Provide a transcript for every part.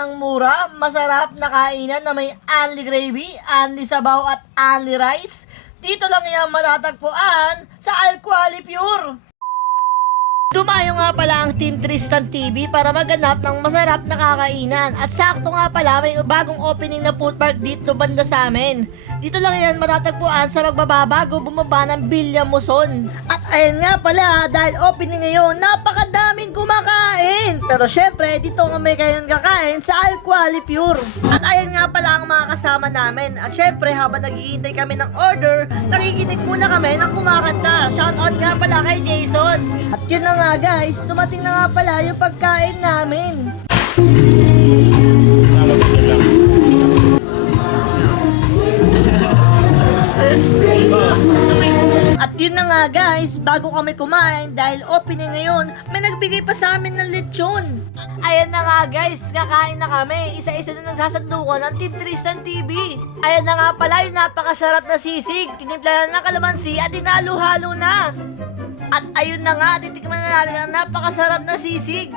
ng mura, masarap na kainan na may only gravy, only sabaw at only rice. Dito lang yan matatagpuan sa Alquali Pure. Dumayo nga pala ang Team Tristan TV para maganap ng masarap na kakainan. At sakto nga pala may bagong opening na food park dito banda sa amin. Dito lang yan matatagpuan sa magbaba bago bumaba ng Bilya Muson. At ayan nga pala, dahil opening ngayon, napakadaming kumakain. Pero syempre, dito nga may kayon kakain sa Alquali Pure. At ayan nga pala ang mga kasama namin. At syempre, habang naghihintay kami ng order, nakikinig muna kami ng kumakanta. Shoutout nga pala kay Jason. At yun na nga guys, tumating na nga pala yung pagkain namin. Bago kami kumain dahil opening ngayon, may nagbigay pa sa amin ng lechon. Ayan na nga guys, kakain na kami. Isa-isa na nagsasandukan ng Team Tristan TV. Ayan na nga pala yung napakasarap na sisig. Tinimpla na ng kalamansi at dinalo-halo na. At ayun na nga, titikman na natin ang napakasarap na sisig.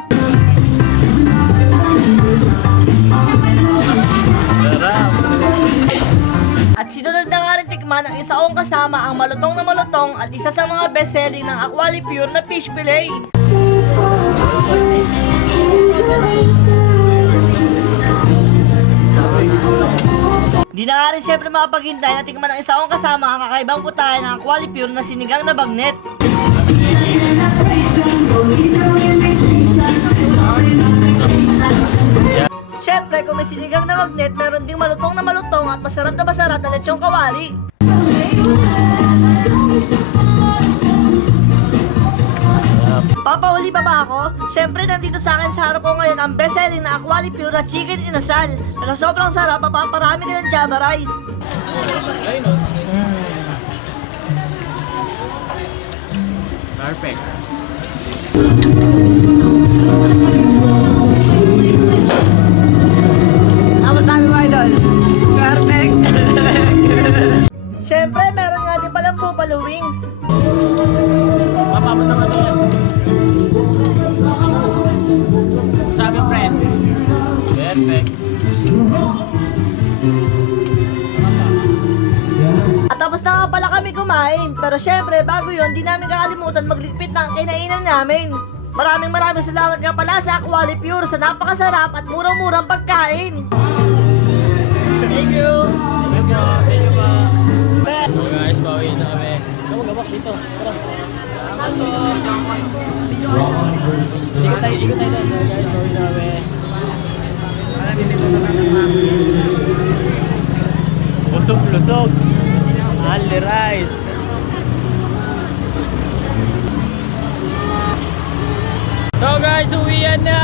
Tikman ang isa kong kasama ang malutong na malutong at isa sa mga best-selling ng Aquali Pure na fish fillet. Di na nga rin syempre makapaghintay na tikman ang isa kong kasama ang kakaibang putahe ng Aquali Pure na sinigang na bagnet. Syempre, kung may sinigang na magnet, meron ding malutong na malutong at masarap na masarap na lechong kawali. Papauli pa ba ako? Syempre, nandito sa akin sa harap ko ngayon ang best-selling na Aquali Pure at Chicken Inasal. Na sa sobrang sarap, mapaparami ka ng Java Rice. Perfect. Ang masabi mo, idol? Perfect! Syempre, buffalo wings. Mapapot naman yan. Sabi friend. Perfect. At tapos na nga pala kami kumain. Pero syempre, bago yon di namin kakalimutan magligpit ng kinainan namin. Maraming maraming salamat nga pala sa Aquali Pure sa napakasarap at murang-murang pagkain. Thank you! Ikot tayo, ikot tayo doon. Guys, bawi na kami. Busog, lusog. Ali rice. So guys, uwian na!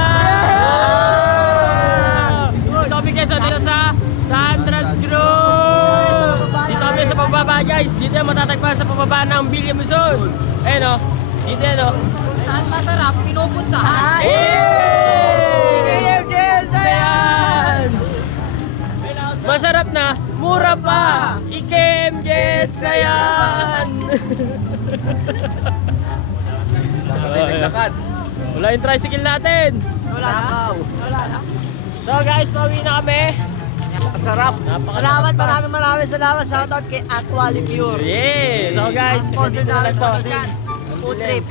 Dito kami guys, oh, dito sa Sandras Grove! Dito kami sa pababa guys. Dito yung matatagpuan sa pababa ng Bilya Muson. Ayun o. Dito yan o. Saan masarap, pinupuntahan. Hey! Ayan! Masarap na, mura pa! Ikem, yes na yan! Wala yung tricycle natin! Wala na. Wala na. So guys, pauwi na kami. Napakasarap. Napakasarap Salamat, pa. maraming maraming salamat. Shoutout kay Aquali Pure. Yeah! So guys, Sponsor dito na namin lang to. for today's food trip.